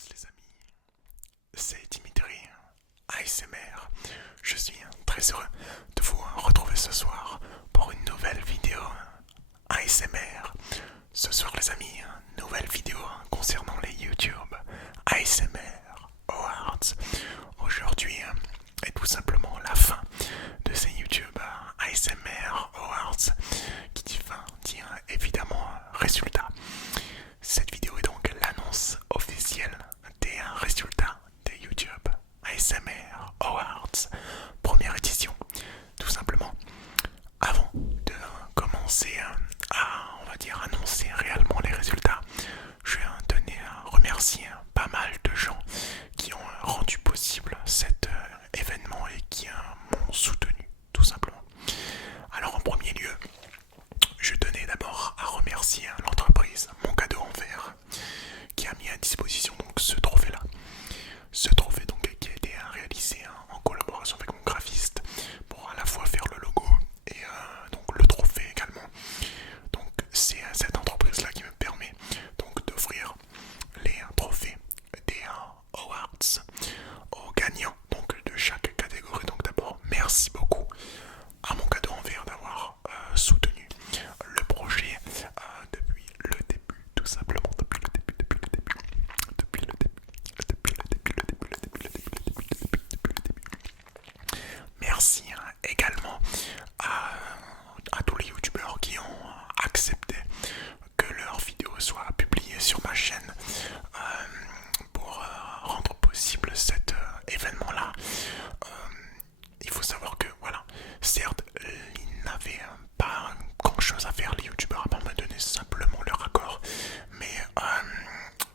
tous les amis, c'est Dimitri, ASMR. Je suis très heureux de vous retrouver ce soir pour une nouvelle vidéo ASMR. Ce soir les amis, nouvelle vidéo concernant les YouTube ASMR Awards. Aujourd'hui est tout simplement la fin de ces YouTube ASMR Awards qui dit fin, dit évidemment résultat. Cette vidéo est donc l'annonce officielle des résultats des YouTube ASMR Awards, première édition. Tout simplement, avant de commencer à, on va dire, annoncer réellement les résultats, je tenais à remercier pas mal de gens qui ont rendu possible cet événement et qui m'ont soutenu, tout simplement. Alors en premier lieu, je tenais d'abord à remercier l'entreprise Mon Cadeau en Verre qui a mis à disposition donc ce trophée là. Ce trophée donc qui a été réalisé en collaboration avec mon graphiste pour à la fois faire le logo et donc le trophée également. Donc c'est cette entreprise là qui me permet donc d'offrir les trophées des awards aux gagnants donc de chaque catégorie. Donc d'abord merci beaucoup à Mon Cadeau en Verre d'avoir soutenu le projet depuis le début, tout simplement depuis le début, depuis le début, depuis le début, depuis le début, le début, le début, le début, le début, le début, depuis le début. Merci également à tous les youtubeurs qui ont accepté que leurs vidéos soient publiées sur ma chaîne pour rendre possible cet événement-là. Il faut savoir que voilà, certes, ils n'avaient pas grand chose à faire les youtubeurs à part me donner simplement leur accord, mais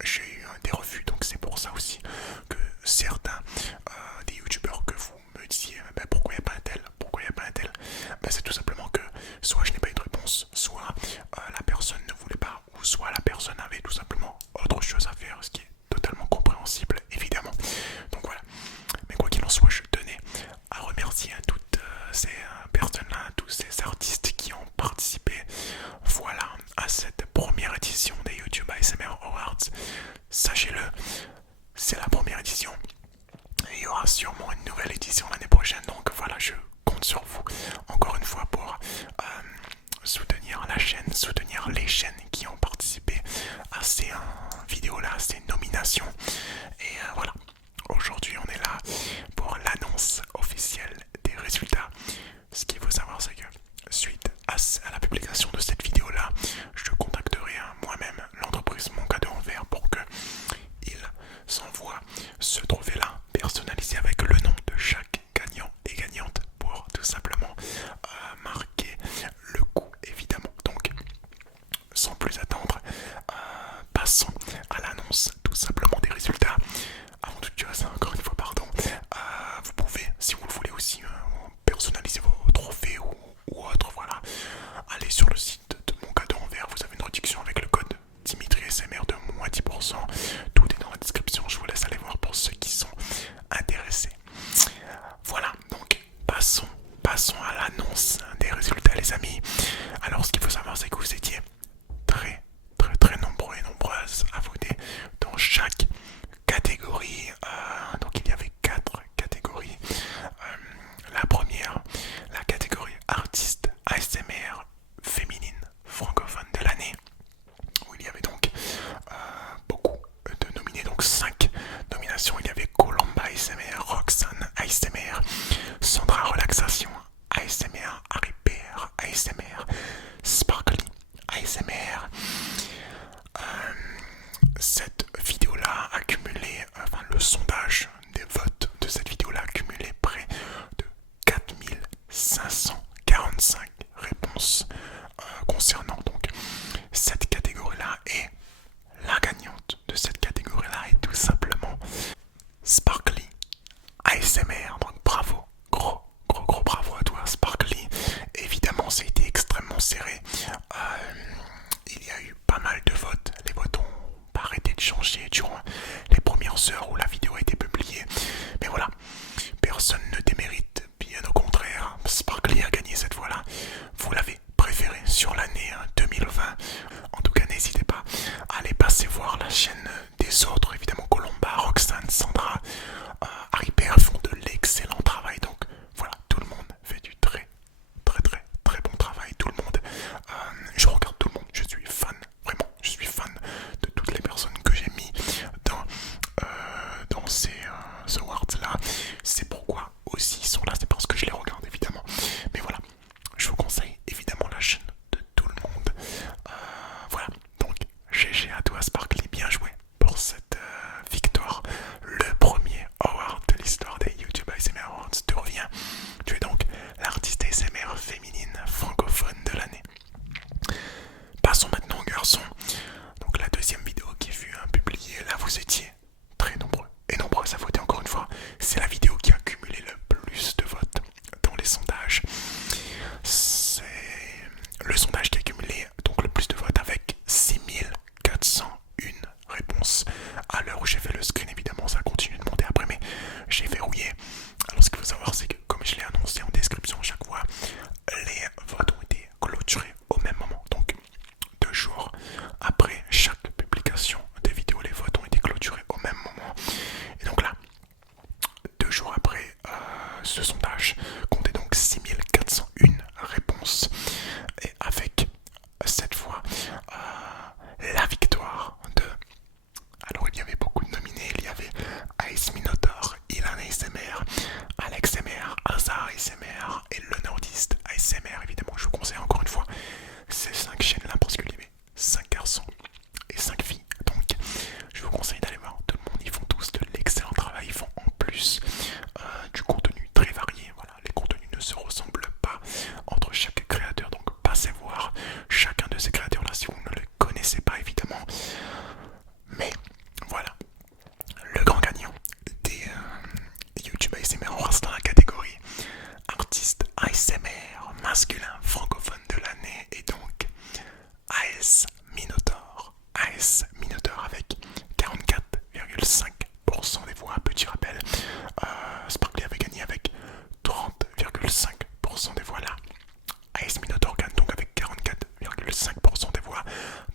j'ai eu des refus, donc c'est pour ça aussi que certains des youtubeurs que vous me disiez pourquoi il n'y a pas un tel, pourquoi il n'y a pas un tel, c'est tout simplement que soit je n'ai pas eu de réponse, soit la personne ne voulait pas, ou soit la personne avait tout simplement autre chose à faire, ce qui est totalement compréhensible évidemment. Donc voilà, mais quoi qu'il en soit, je tenais à remercier à toutes ces personnes-là, tous ces artistes qui ont participé, voilà, à cette première édition des YouTube ASMR Awards. Sachez-le, c'est la première édition. Il y aura sûrement une nouvelle édition l'année prochaine, donc voilà, je compte sur vous encore une fois pour soutenir la chaîne, soutenir les chaînes qui ont participé à ces vidéos-là, à ces nominations. Et voilà, aujourd'hui on est là pour l'annonce officielle des résultats. Ce qu'il faut savoir, c'est que suite à la publication de cette vidéo-là, je contacterai moi-même l'entreprise Mon Cadeau en Verre pour que il s'envoie ce trophée-là personnalisé avec le nom de chaque gagnant et gagnante pour tout simplement marquer le coup évidemment. Donc sans plus attendre, passons à l'annonce tout simplement des résultats. Avant toute chose, encore une fois pardon, vous pouvez, si vous le voulez aussi, personnaliser vos trophées ou autre, voilà, allez sur le site de Mon Cadeau en Verre, vous avez une réduction avec le code Dimitri SMR de moins 10%, tout est dans la description, je vous laisse aller voir pour ceux qui sont intéressés. Voilà, donc passons à l'annonce des résultats les amis. Alors ce qu'il faut savoir, c'est que vous étiez très nombreux et nombreuses à voter dans chaque catégorie. Donc il y avait 4 catégories. La première, la catégorie artiste ASMR féminine francophone de l'année, où il y avait donc beaucoup de nominés, donc 5 nominations. Il y avait Colomba ASMR, Roxane ASMR, Sandra Relaxation ASMR, Harry Pear ASMR, Sparkly ASMR. Cette vidéo-là a cumulé, le sondage des votes de cette vidéo-là a cumulé près de 4545 réponses concernant donc cette catégorie-là, et la gagnante de cette catégorie-là est tout simplement Sparkly ASMR. Donc bravo, gros bravo à toi Sparkly. Évidemment ça a été extrêmement serré, il y a eu pas mal de votes, les votes ont pas arrêté de changer durant les premières heures où la vidéo a été publiée, mais voilà, personne ne démérite, bien au contraire, Sparkly a gagné cette fois-là, vous l'avez préféré sur l'année 2020. En tout cas n'hésitez pas à aller passer voir la chaîne des autres, évidemment Colomba vous étiez très nombreux et nombreuses à voter encore une fois. C'est la vidéo qui a cumulé le plus de votes dans les sondages. C'est le sondage qui a cumulé donc le plus de votes avec 6401 réponses. À l'heure où j'ai fait le screen, évidemment, ça continue de monter après, mais j'ai verrouillé. Alors, ce qu'il faut savoir, c'est que, comme je l'ai annoncé en description chaque fois, les votes ont été clôturés au même moment. Donc, 2 jours après chaque publication des vidéos, les votes ont été clôturés au même moment. Et donc là, 2 jours après ce sondage, comptez donc 6401 réponses. Et avec cette fois la victoire de... Alors il y avait beaucoup de nominés, il y avait Ice Minotaur, Ilan ASMR, Alex MR, Azar ASMR et le Nordiste ASMR. Évidemment, je vous conseille encore une fois ces 5 chaînes là parce qu'il y avait 5 garçons et 5 filles. Donc je vous conseille d'aller voir tout le monde, ils font tous de l'excellent travail, ils font en plus du contenu très varié. Voilà, les contenus ne se ressemblent pas entre chaque créateur, donc passez voir chacun de ces créateurs là si vous ne les connaissez pas évidemment. Mais voilà, le grand gagnant des YouTube ASMR, on reste dans la catégorie artiste ASMR masculin francophone de l'année et donc AS Minotaur. AS Minotaur avec 44,5% des voix. Petit rappel, Sparkly avait gagné avec 30,5% des voix là. AS Minotaur gagne donc avec 44,5% des voix.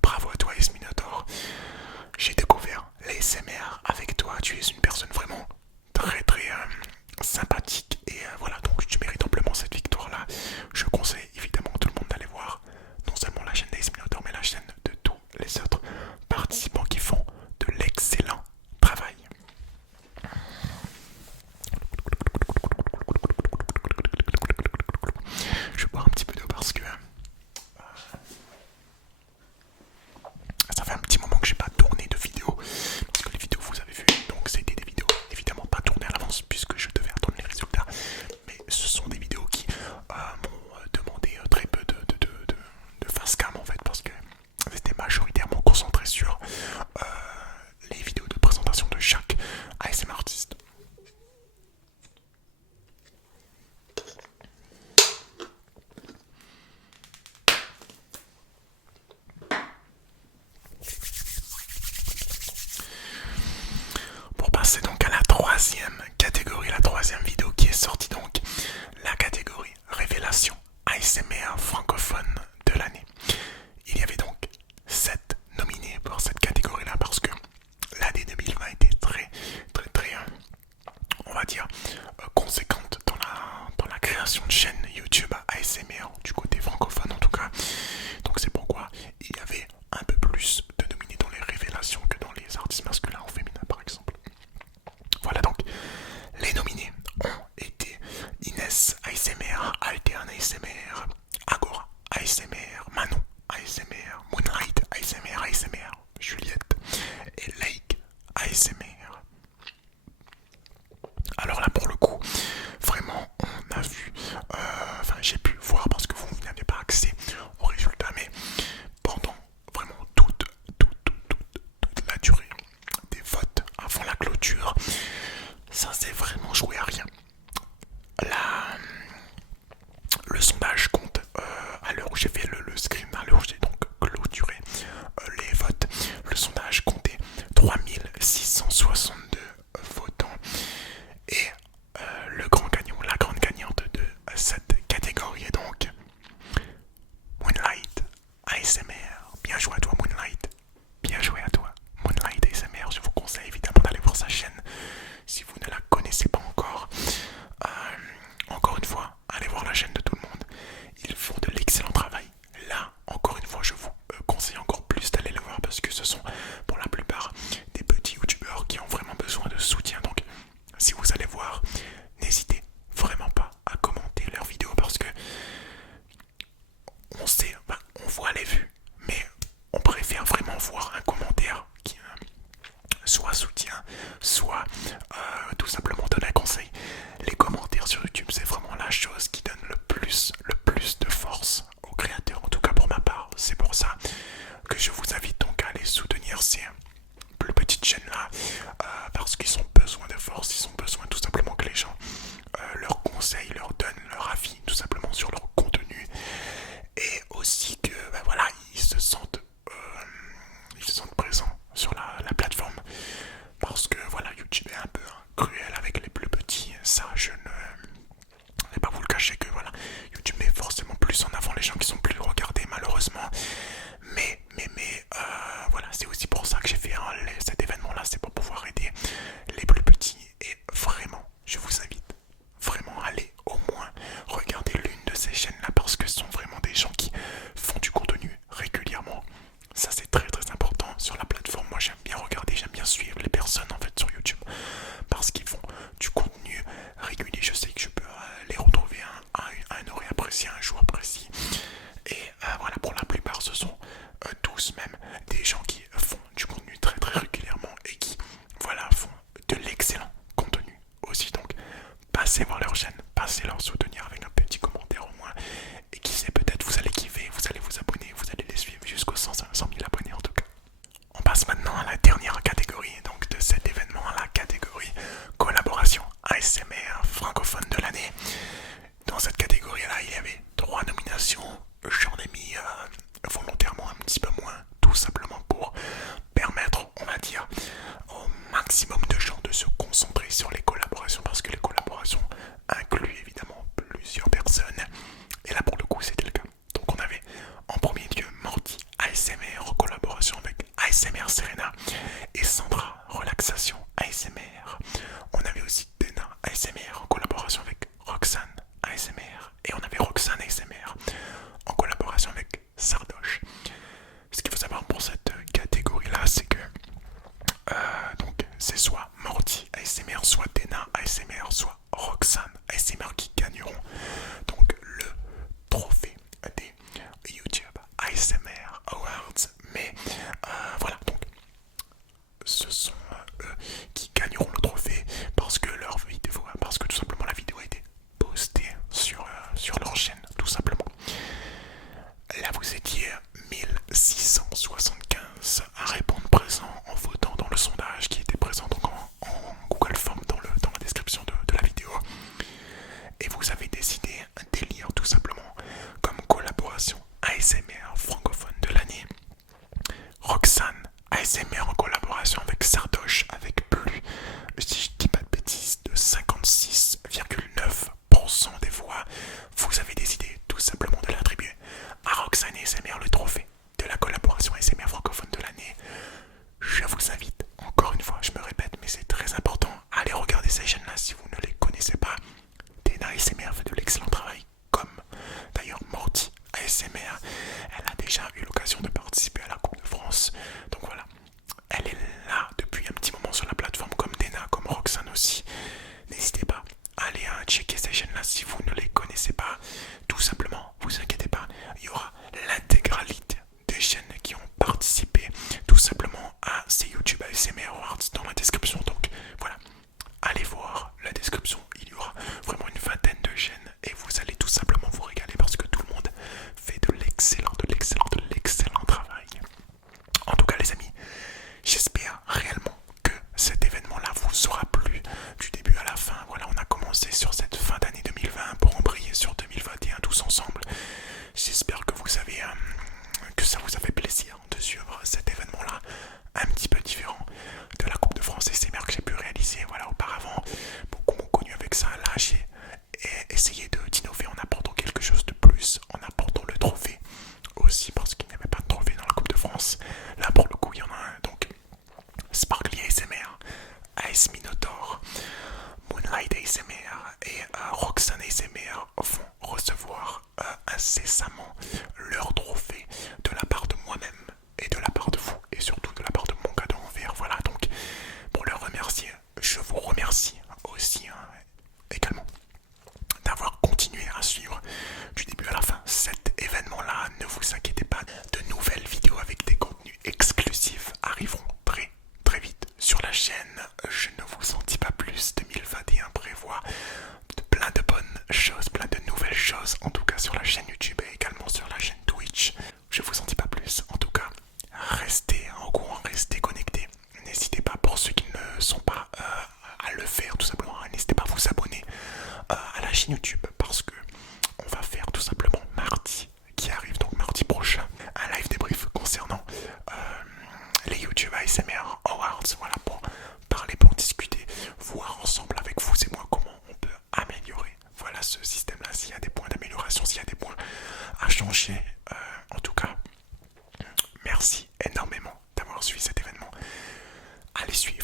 Bravo à toi AS Minotaur. J'ai découvert l'ASMR avec toi. Tu es une personne vraiment très sympathique. Et voilà, donc tu mérites amplement cette victoire là. Je conseille évidemment à tout le monde d'aller voir non seulement la chaîne d'AS Minotaur mais la chaîne de tous les autres participants qui font de l'excellent travail. Je vais boire un petit peu d'eau parce que ça fait un petit moment que j'ai pas tourné de vidéo. Parce que les vidéos vous avez vu, donc c'était des vidéos évidemment pas tournées à l'avance puisque je devais attendre les résultats. Mais ce sont des vidéos qui m'ont demandé très peu de face cam en fait parce que c'était majoritairement concentré sur les vidéos de présentation de chaque ASMR artiste. Pour passer donc à la troisième catégorie, la troisième vidéo qui est sortie donc, la catégorie révélation ASMR francophone de l'année. Il y avait donc 7 nominés pour cette catégorie là parce que l'année 2020 était très on va dire conséquente dans la création de chaînes YouTube ASMR du côté francophone en tout cas. Donc c'est pourquoi il y avait un peu plus de nominés dans les révélations que dans les artistes masculins ou féminins par exemple. Voilà, donc les nominés ont été Inès ASMR, Altern ASMR, Agora ASMR, Manon ASMR, Moonlight ASMR, Juliette et Lake ASMR. Alors là pour le coup, vraiment on a vu, j'ai pu voir parce que vous n'aviez pas accès aux résultats, mais pendant vraiment toute la durée des votes avant la clôture, ça s'est vraiment joué à rien. Là, le sondage compte, à l'heure où j'ai fait le screen, à l'heure où j'ai donc clôturé les votes, le sondage comptait 3662 votants. Et le grand gagnant, la grande gagnante de cette catégorie est donc Moonlight ASMR. Bien joué à toi Moonlight. Bien joué à toi Moonlight ASMR. Je vous conseille évidemment d'aller voir sa chaîne si vous ne la connaissez pas encore. Encore une fois, allez voir la chaîne de tout le monde. Ils font de l'excellent travail. Là, encore une fois, je vous conseille encore plus d'aller les voir parce que ce sont pour la plupart des petits youtubeurs qui ont vraiment besoin de soutien. Donc, si vous allez voir, n'hésitez vraiment pas à commenter leurs vidéos parce que on sait, on voit les vues, mais on préfère vraiment voir un commentaire qui soit soutien, soit tout simplement donne un conseil. Les commentaires sur YouTube, c'est vraiment la chose qui donne le plus de force aux créateurs, en tout cas pour ma part. C'est pour ça que je vous invite donc à aller soutenir ces plus petites chaîne là parce qu'ils ont besoin de force, ils ont besoin tout simplement que les gens leur conseillent, leur donnent leur avis tout simplement sur leur contenu et aussi que voilà, ils se sentent présents sur la plateforme parce que voilà, YouTube est un peu cruel avec les plus petits. Ça, je ne vais pas vous le cacher que voilà, YouTube met forcément plus en avant les gens qui sont plus regardés malheureusement. Voilà, c'est aussi pour ça que j'ai fait cet événement là, c'est pour pouvoir aider les plus petits et vraiment, je vous invite vraiment à aller au moins regarder l'une de ces chaînes là parce que ce sont vraiment des gens qui font du contenu régulièrement. Ça c'est très très important sur la plateforme. Moi j'aime bien regarder, j'aime bien suivre les personnes en fait sur YouTube parce qu'ils font du contenu régulier. Je sais que je peux les retrouver à une horaire précis, un jour précis. Et voilà, pour la plupart ce sont tous même des gens qui font du contenu très très régulièrement et qui voilà font de l'excellent contenu aussi. Donc passez voir leur chaîne, passez leur soutenir avec un petit commentaire au moins. Et qui sait, peut-être vous allez kiffer, vous allez vous abonner, vous allez les suivre jusqu'aux 100 000 abonnés en tout cas. On passe maintenant à la dernière catégorie donc de cet événement, la catégorie collaboration ASMR francophone de l'année. Dans cette catégorie là il y avait 3 nominations, j'en ai mis volontairement un petit peu moins, tout simplement pour permettre, on va dire, au maximum de gens de se concentrer sur les collaborations parce que les collaborations incluent évidemment plusieurs personnes et là pour le coup c'était le cas. Donc on avait en premier lieu Morty ASMR en collaboration avec ASMR Serena et Sandra Relaxation ASMR. On avait aussi Dena ASMR en collaboration avec Roxane ASMR et on avait Roxane ASMR en collaboration avec Sardoche. Ce qu'il faut savoir pour cette catégorie là c'est que donc c'est soit Morty ASMR, soit Dena ASMR, soit Roxane ASMR qui gagneront donc le trophée des YouTube ASMR Awards. Mais voilà, donc ce sont eux qui gagneront le trophée parce que leur vidéo, parce que tout simplement la vidéo a été postée sur leur chaîne, tout simplement. Là vous étiez 1675 à répondre présent en votant dans le sondage qui était présent donc en Google Form dans la description de la vidéo. Et vous avez décidé d'élire tout simplement comme collaboration ASMR francophone de l'année Roxane ASMR en collaboration avec Sardoche avec plus, si je dis pas de bêtises, de 56,9% des voix. Vous avez décidé tout simplement de l'attribuer à Roxane ASMR le trophée de la collaboration ASMR francophone de l'année. Je vous invite, encore une fois, je me répète, mais c'est très important, à aller regarder ces chaînes-là si vous ne les connaissez pas. Dena ASMR fait de l'excellent travail, comme d'ailleurs Morty ASMR. Elle a déjà eu l'occasion de participer à la Coupe de France. Donc voilà, elle est là depuis un petit moment sur la plateforme, comme Dena, comme Roxane aussi. N'hésitez pas à aller checker ces chaînes-là si vous ne les connaissez pas. Tout simplement, vous inquiétez pas, il y aura l'intégralité des chaînes qui ont participé tout simplement à ces YouTube ASMR Awards dans la description. Donc voilà, allez voir la description, il y aura vraiment une vingtaine de chaînes et vous allez tout simplement vous régaler parce que tout le monde fait de l'excellent travail. En tout cas les amis, j'espère réellement que cet événement-là vous aura plu du début à la fin. Voilà, on a commencé sur cette fin d'année 2020 pour embrayer sur 2021 tous ensemble. J'espère que que ça vous a fait plaisir de suivre cet événement-là, un petit peu différent de la Coupe de France ASMR que j'ai pu réaliser. Voilà, auparavant, beaucoup m'ont connu avec ça. Là, j'ai essayé d'innover en apportant quelque chose de plus, en apportant le trophée aussi parce qu'il n'y avait pas de trophée dans la Coupe de France. Là, pour le coup, il y en a un. Donc, Sparkly ASMR, AS Minotaur, Moonlight ASMR et Roxane ASMR vont recevoir incessamment leur trophée de la part de moi-même et de la part de vous et surtout de la part de mon cadeau en verre. Voilà, donc pour le remercier, je vous remercie aussi également d'avoir continué à suivre du début à la fin cet événement-là. Ne vous inquiétez pas, de nouvelles vidéos avec des contenus exclusifs arriveront très très vite sur la chaîne. Je ne vous en dis pas plus, 2021 prévoit plein de bonnes choses, plein de nouvelles choses, en tout cas sur la chaîne YouTube et également sur la chaîne Twitch. Je vous en dis pas plus, en tout cas, restez en courant, restez connectés. n'hésitez pas, pour ceux qui ne sont pas à le faire tout simplement, n'hésitez pas à vous abonner à la chaîne YouTube, parce que on va faire tout simplement mardi qui arrive, donc mardi prochain, un live débrief concernant les YouTube ASMR Awards, voilà, pour parler, pour discuter, voir ensemble avec vous et moi comment on peut améliorer, voilà, ce système-là, s'il y a des points d'amélioration, s'il y a des points à changer. En tout cas, merci énormément d'avoir suivi cet événement. Allez suivre